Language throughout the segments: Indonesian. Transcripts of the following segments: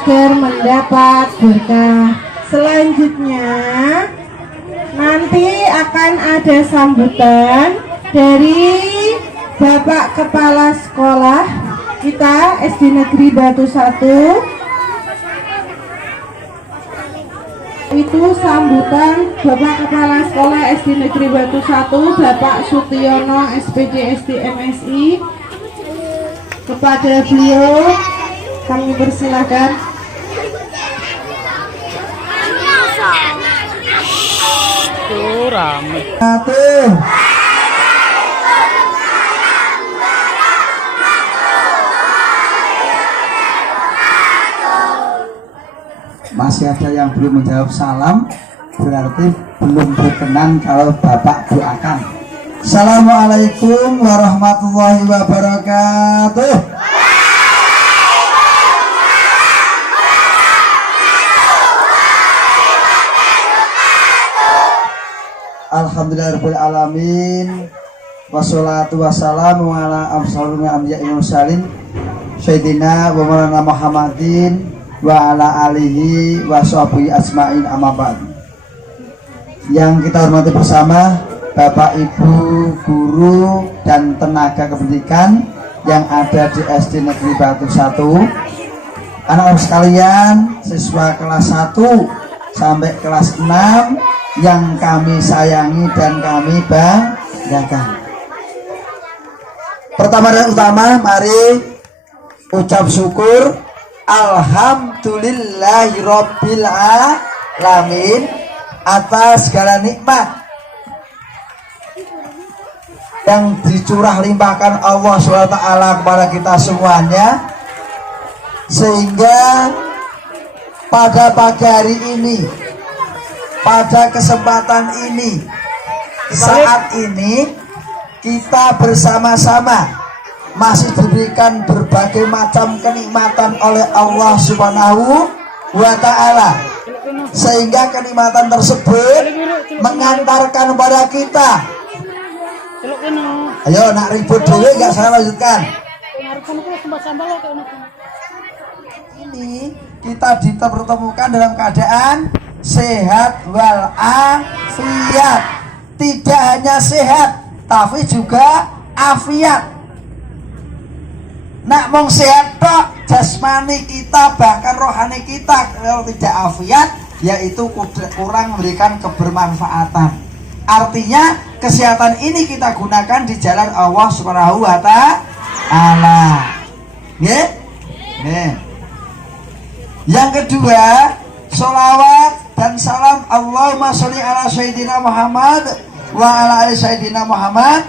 agar mendapat berkah. Selanjutnya nanti akan ada sambutan dari Bapak Kepala Sekolah kita SD Negeri Batu 1. Itu sambutan Bapak Kepala Sekolah SD Negeri Batu 1 Bapak Sutiono SPJ SD MSI. Kepada beliau kami persilakan. Rame. Masih ada yang belum menjawab salam, berarti belum berkenan kalau Bapak doakan. Assalamualaikum warahmatullahi wabarakatuh. Alhamdulillahirabbil alamin. Wassalatu wassalamu ala asyrofil anbiya'i wal mursalin sayyidina wa maulana Muhammadin wa ala alihi wa sahbihi asma'in, amma ba'd. Yang kita hormati bersama Bapak Ibu guru dan tenaga kependidikan yang ada di SD Negeri Batu 1, anak-anak sekalian, siswa kelas 1 sampai kelas 6 yang kami sayangi dan kami banggakan. Pertama dan utama, mari ucap syukur alhamdulillahirabbil alamin atas segala nikmat yang dicurah limpahkan Allah SWT kepada kita semuanya, sehingga pada pagi hari ini, pada kesempatan ini, saat ini kita bersama-sama masih diberikan berbagai macam kenikmatan oleh Allah Subhanahu wa Ta'ala, sehingga kenikmatan tersebut mengantarkan kepada kita. Ayo nak ribut dulu, gak saya lanjutkan. Ini kita dipertemukan dalam keadaan sehat walafiat. Tidak hanya sehat, tapi juga afiat. Nak mong sehat tok jasmani kita, bahkan rohani kita kalau tidak afiat, yaitu kurang memberikan kebermanfaatan. Artinya kesehatan ini kita gunakan di jalan Allah Subhanahu wa Ta'ala. Nggih? Nih. Yang kedua, sholawat dan salam Allahumma sholli ala sayyidina Muhammad wa ala ali sayyidina Muhammad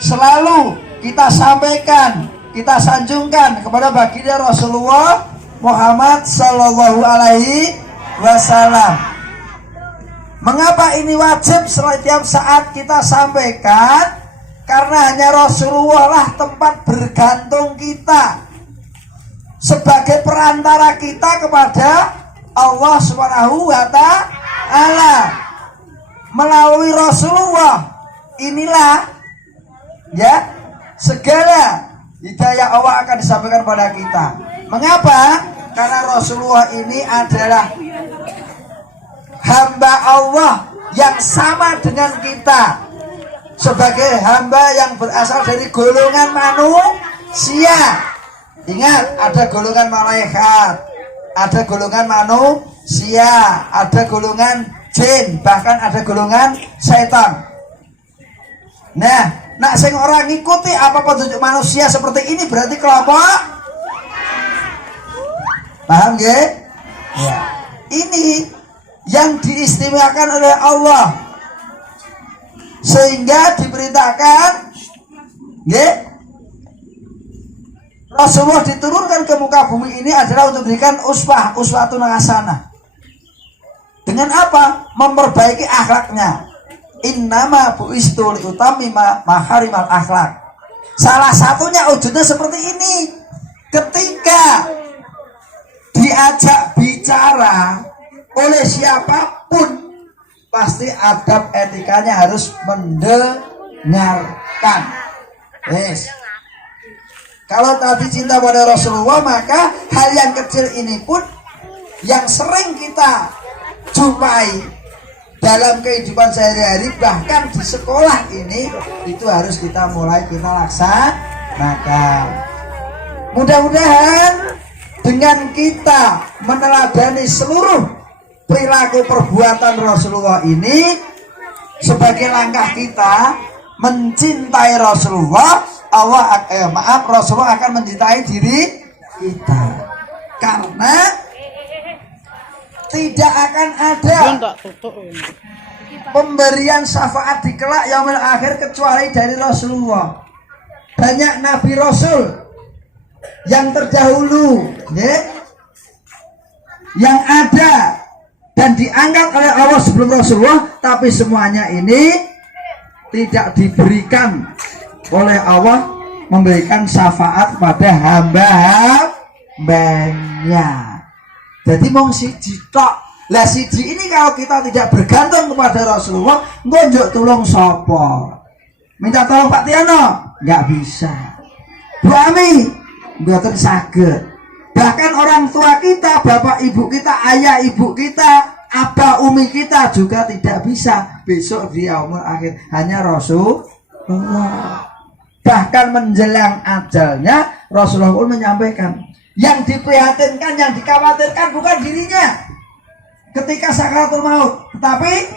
selalu kita sampaikan, kita sanjungkan kepada baginda Rasulullah Muhammad sallallahu alaihi wasallam. Mengapa ini wajib setiap saat kita sampaikan? Karena hanya Rasulullah lah tempat bergantung kita sebagai perantara kita kepada Allah Subhanahu wa Ta'ala. Melalui Rasulullah inilah ya segala hidayah Allah akan disampaikan pada kita. Mengapa? Karena Rasulullah ini adalah hamba Allah yang sama dengan kita, sebagai hamba yang berasal dari golongan manusia. Ingat, ada golongan malaikat, ada golongan manusia, ada golongan jin, bahkan ada golongan setan. Nah, nak sing orang ngikuti apa petunjuk manusia seperti ini berarti kelompok. Paham nggih? Ya. Ini yang diistimewakan oleh Allah, sehingga diperintahkan nggih, Rasulullah diturunkan ke muka bumi ini adalah untuk memberikan uswatun hasanah. Dengan apa? Memperbaiki akhlaknya. Innama bu'istu liutammima maharimal akhlak. Salah satunya wujudnya seperti ini. Ketika diajak bicara oleh siapapun, pasti adab etikanya harus mendengarkan. Yes. Kalau tadi cinta pada Rasulullah, maka hal yang kecil ini pun yang sering kita jumpai dalam kehidupan sehari-hari, bahkan di sekolah ini, itu harus kita mulai kita laksanakan. Mudah-mudahan dengan kita meneladani seluruh perilaku perbuatan Rasulullah ini sebagai langkah kita mencintai Rasulullah, Rasulullah akan mencintai diri kita. Karena tidak akan ada pemberian syafaat di kelak yaumil akhir kecuali dari Rasulullah. Banyak nabi rasul yang terdahulu yang ada dan diangkat oleh Allah sebelum Rasulullah, tapi semuanya ini tidak diberikan oleh Allah memberikan syafaat pada hamba-hambanya. Jadi mau siji tok. Lah siji ini kalau kita tidak bergantung kepada Rasulullah, ngonjok tulung sopo. Minta tolong Pak Tiano, nggak bisa. Bu Ami, nggak saged. Bahkan orang tua kita, bapak ibu kita, ayah ibu kita, abah umi kita juga tidak bisa. Besok di yaumul akhir hanya Rasulullah. Bahkan menjelang ajalnya Rasulullah pun menyampaikan, yang diprihatinkan, yang dikhawatirkan bukan dirinya ketika sakaratul maut, tetapi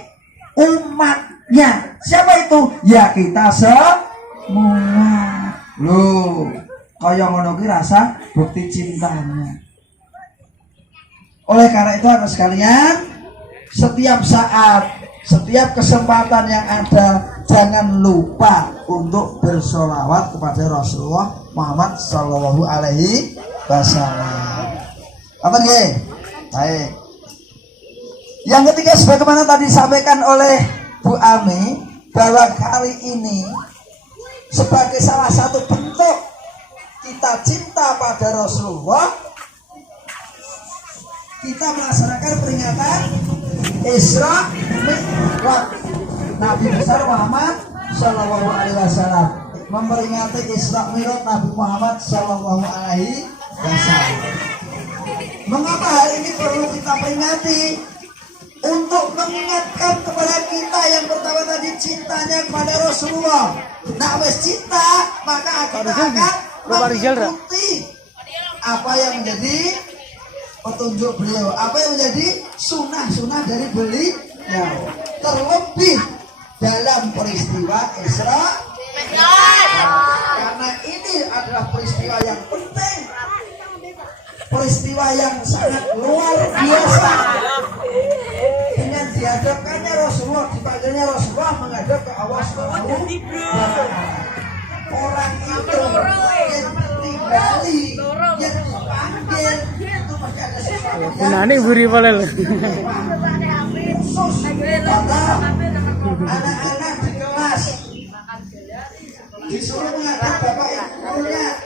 umatnya. Siapa itu? Ya kita semua. Loh, kaya ngono ki rasa bukti cintanya. Oleh karena itu anak sekalian, setiap saat, setiap kesempatan yang ada, jangan lupa untuk bersolawat kepada Rasulullah Muhammad Sallallahu Alaihi Wasallam. Apa nggih? Baik. Yang ketiga, sebagaimana tadi disampaikan oleh Bu Ami, bahwa kali ini sebagai salah satu bentuk kita cinta pada Rasulullah, kita melaksanakan peringatan Isra Mi'raj Nabi besar Muhammad Sallallahu Alaihi Wasallam, memperingati Isra Mi'raj Nabi Muhammad Sallallahu Alaihi Wasallam. Mengapa hal ini perlu kita peringati? Untuk mengingatkan kepada kita yang pertama tadi cintanya kepada Rasulullah. Nah, wes cinta, maka kita akan mengikuti apa yang menjadi petunjuk beliau, apa yang menjadi sunnah-sunnah dari beliau. Terlebih dalam peristiwa Isra Mi'raj, karena ini adalah peristiwa yang penting, peristiwa yang sangat luar biasa. Dengan dihadapkannya Rasulullah, dipanggilnya Rasulullah menghadap ke Allah Subhanahu wa Ta'ala. Orang itu yang tinggali, yang dipanggil, itu pasti ada sesuatu yang khusus pada anak-anak di kelas. Disuruh menghadap bapak ibunya,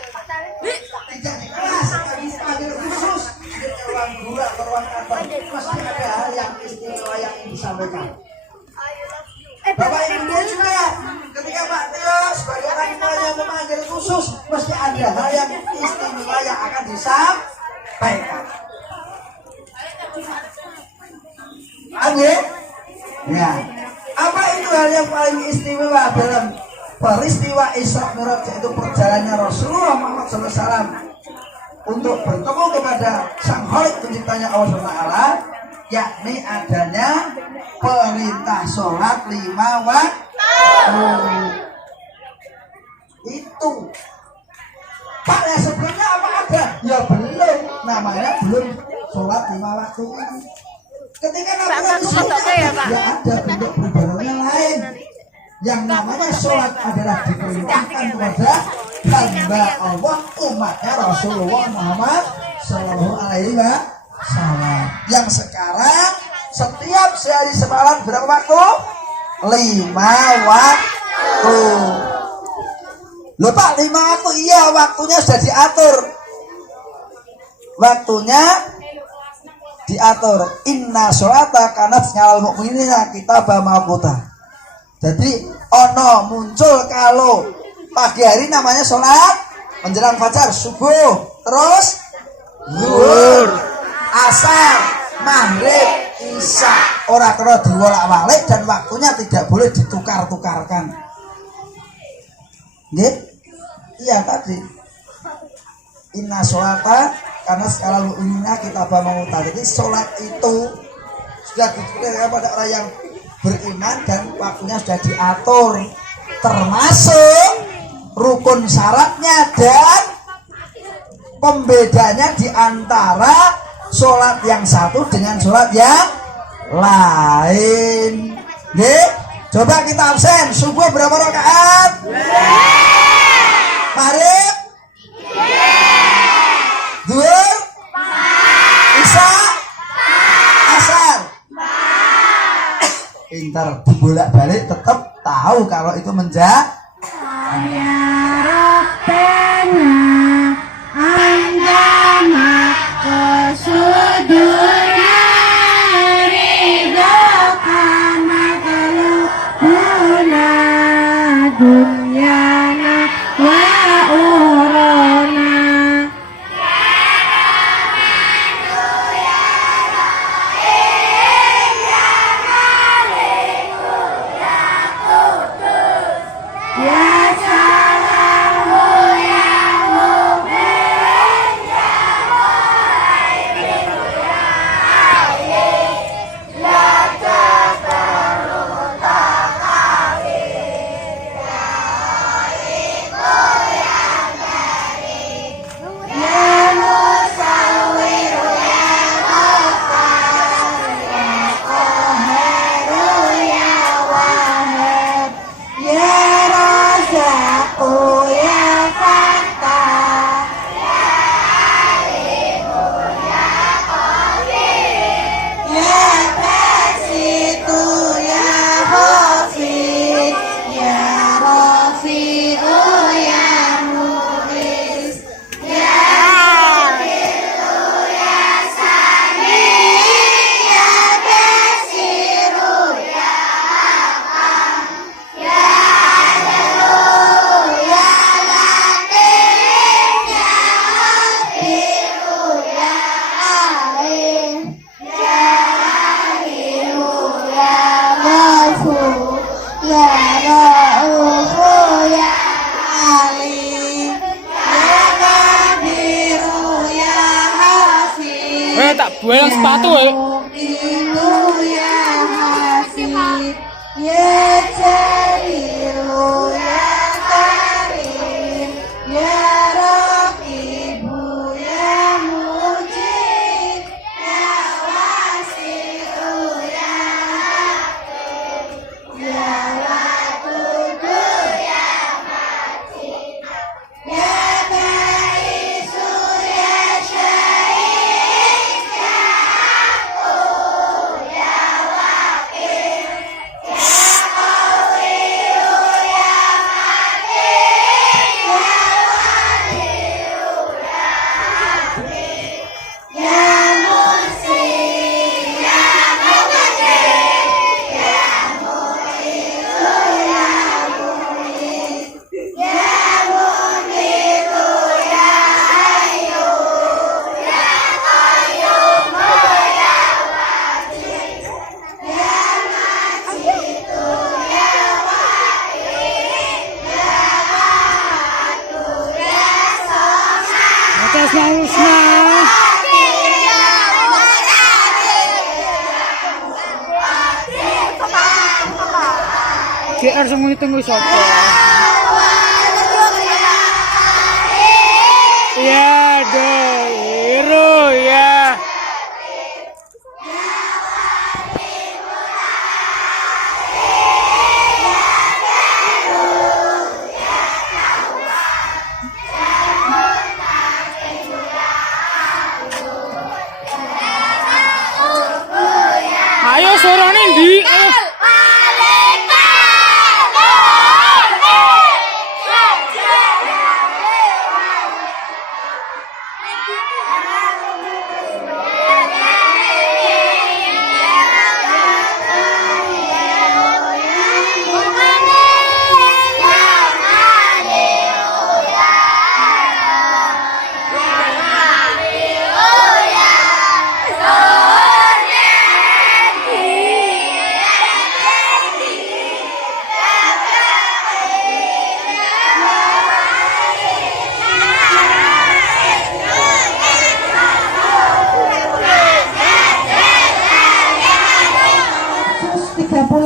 tidak di kelas, tapi dipanggil khusus di ruang guru atau ruang kantor. Pasti ada hal yang istimewa yang disampaikan. Bapak ibunya juga ketika Pak Tio sebagai orang tua yang memanggil khusus, mesti ada hal yang istimewa yang akan disampaikan. Oke? Ya. Apa itu hal yang paling istimewa dalam peristiwa Isra Mi'raj, yaitu perjalanannya Rasulullah Muhammad SAW untuk bertemu kepada Sang Khalik penciptanya Allah SWT, yakni adanya perintah sholat 5 waktu. Itu Pak, ya sebelumnya apa ada? Ya belum, namanya belum sholat 5 waktu ini. Ketika namanya sholat, ya ada bentuk peribadatannya lain. Yang namanya sholat adalah diperintahkan kepada hamba Allah, umatnya Rasulullah Muhammad Sallallahu Alaihi Wasallam. Yang sekarang setiap sehari semalam berapa waktu? 5 waktu. Loh Pak, 5 waktu? Iya, waktunya sudah diatur. Waktunya diatur. Inna sholata kanat nyalal mu'minina kitabah mawquta. Jadi ono muncul kalau pagi hari namanya sholat menjelang fajar, subuh, terus zuhur, asar, ora kena diwolak-walik dan waktunya tidak boleh ditukar-tukarkan. Nggih? Iya tadi. Inna sholata karena skala lu'innya kita mengutar. Jadi sholat itu sudah ditulis pada orang yang beriman dan waktunya sudah diatur, termasuk rukun syaratnya dan pembedanya di antara sholat yang satu dengan sholat yang lain. Nggih, coba kita absen. Subuh berapa rakaat? Maghrib? Zuhur? Isya? Asar? Pintar dibolak-balik tetap tahu kalau itu menjadi tak buang sepatu GR semua ditunggu siapa? Ya, Hero ya. Ayo suarane ndi?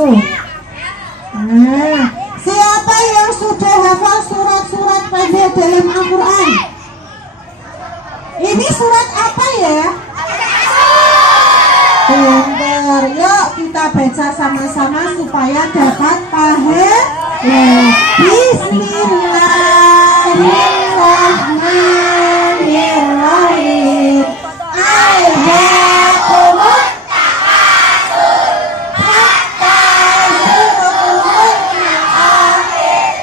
Nah, siapa yang sudah hafal surat-surat pendek dalam Al-Quran? Ini surat apa ya? Pintar, yuk kita baca sama-sama supaya dapat paham. Bismillahirrahmanirrahim. Alhaakumut hatta zurtumul maqabir.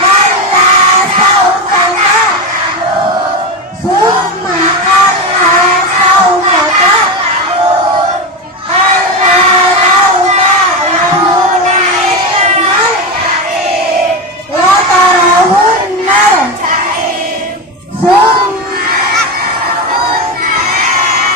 Kalla sawfa ta'lamun. Summa kalla sawfa ta'lamun. Kalla law ta'lamuna ilmal yaqin la tarawunna summa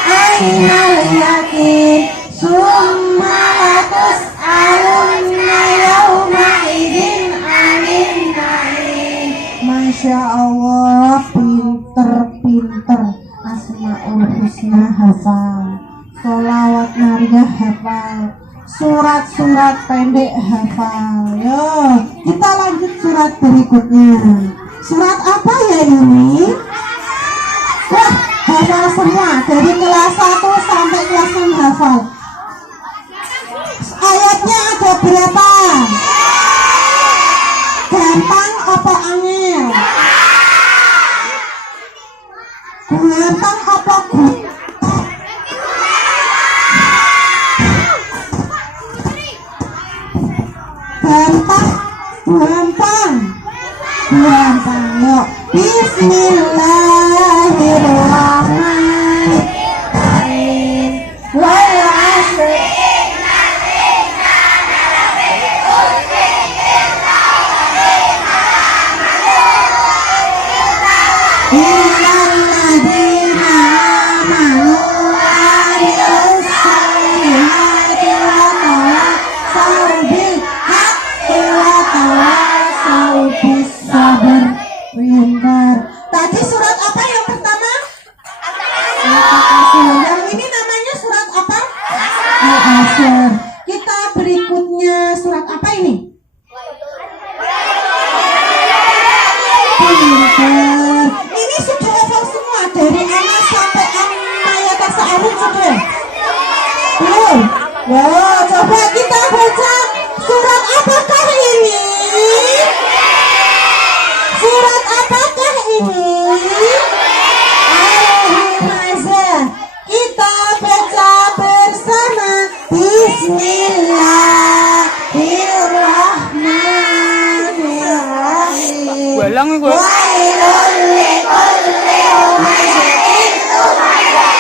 ainal yaqin summa latus'alunna yawma idzin 'anil na'im. Masya Allah, pinter-pinter. Asmaul Husna hafal, sholawat nariyah hafal, surat-surat pendek hafal. Yo, kita lanjut surat berikutnya. Surat apa ya ini? Wah, hafal semua dari kelas 1 sampai kelas 6 hafal. Ayatnya ada berapa? Gampang apa angel? Gampang apa gut? Gampang, gampang, yuk. Bismillahirrahmanirrahim. Wal 'asri. Innalladzina amanu wa 'amilus solihati wa tawassaw bil haqqi wa tawassaw bis sabr. Pintar. Tadi surat apa yang pertama? Al-Asr. Yang ini namanya surat apa? Al-Asr. Kita berikutnya surat apa ini? Pintar. Ini sudah hafal semua dari Anas sampai Amayat Tasa'arun sudah. Belum? Ya, coba kita baca surat apakah ini? Surat apakah ini? Al-Humazah. Kita baca bersama. Bismillahirrahmanirrahim. Walang gue. Wailul likulli humazatin lumazah.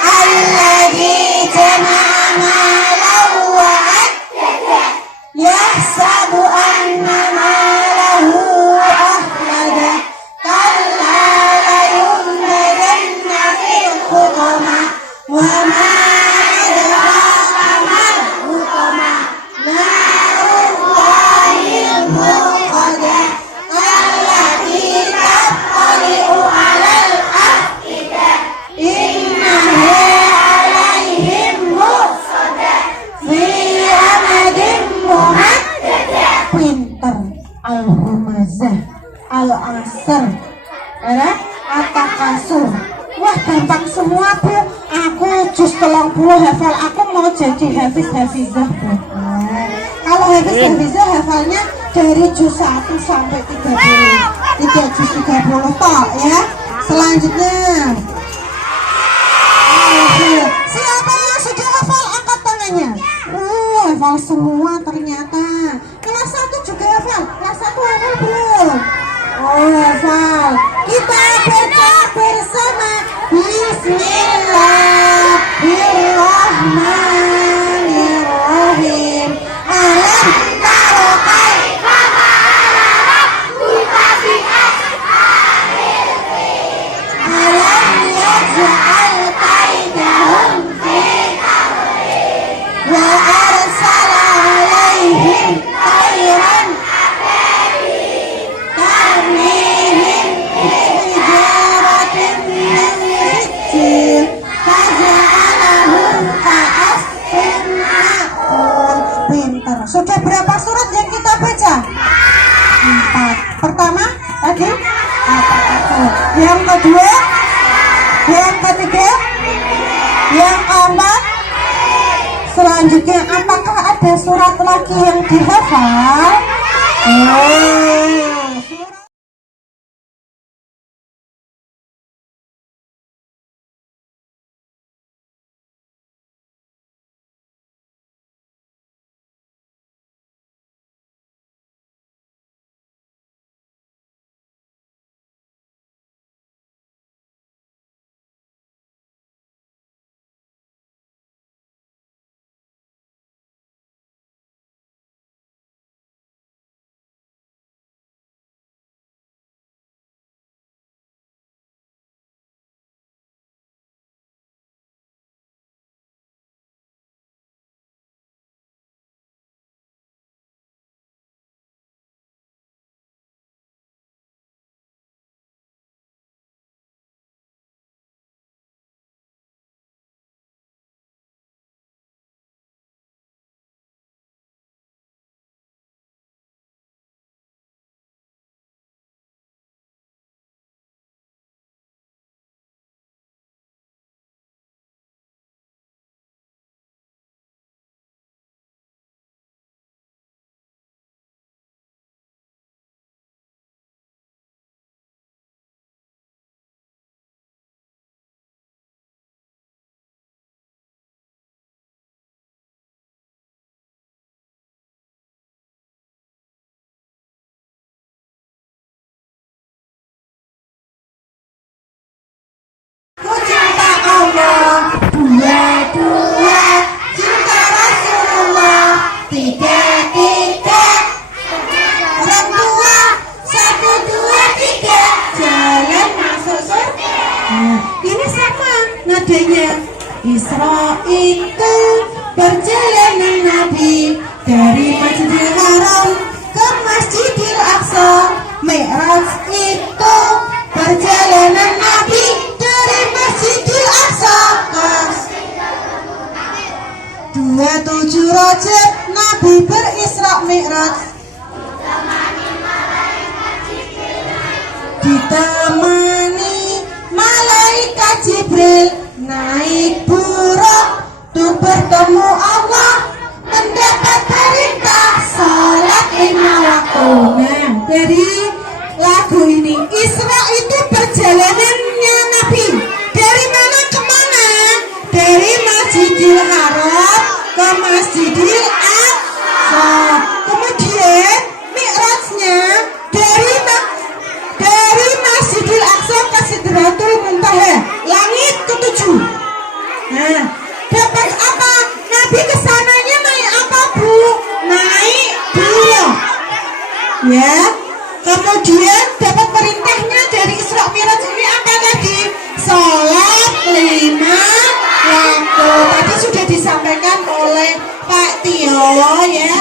Alladzi jama'a malahu wa 'addadah. Yahsabu anna malahu akhladah. Kalla layunbadanna fil hutamah. Wa ma adraka mal hutamah. Narullahil muqadah. Allati tattali'u 'alal afidah. Innaha 'alaihim muqsadah. Fi amadin mumaddadah. Pinter. Al-Humazah, Al-Asr, At-Takasur. Wah, gampang semua, Bu. Aku jus 30 hafal. Aku mau jadi hafiz-hafizah, Bu. Kalau hafiz-hafizah hafalnya dari jus 1 sampai 30. 3 jus 30 toh ya. Selanjutnya. Siapa yang sudah hafal angkat tangannya? Hafal semua ternyata. Kelas 1 juga hafal. Kelas 1 hafal belum? Oh, hafal. Kita baca bersama. Bismillahirrahmanirrahim. Alam taro kaifa fa'ala rabbuka bi ashabil fil. Alam yaj'al kaidahum fi tadlil. Wa arsala 'alaihim tayran ababil. Tarmihim bihijaratin min sijil. Faja'alahum ka'asfin Sudah berapa surat yang kita baca? 4. Pertama tadi Al-Fatihah. Yang kedua, yang ketiga, yang keempat. Selanjutnya, apakah ada surat lagi yang dihafal? Ku cinta Allah, dua, cinta Rasulullah, tiga, orang tua, 1, 2, 3, jalan masuk surga. Ini sama nadanya. Isra itu perjalanan Nabi dari Masjidil Haram ke Masjidil Aqsa. Mi'raj itu perjalanan Nabi dari Masjidil Aqsa ke 27 Rajab Nabi berisra Mi'raj. Ditemani malaikat Jibril naik buruk tuh bertemu Allah, mendapat perintah salat 5 waktu. Nah, dari lagu ini Isra itu perjalanannya Nabi dari mana ke mana? Dari Masjidil Haram ke Masjidil Aqsa. Kemudian Mi'rajnya dari Masjidil Aqsa ke Sidratul Muntaha, langit ke-7. Nah, dapat apa? Nabi kesananya naik apa, Bu? Naik beliau. Ya. Kemudian dapat perintahnya dari Isra Mi'raj ini apa tadi? Salat 5 waktu. Tadi sudah disampaikan oleh Pak Tio ya.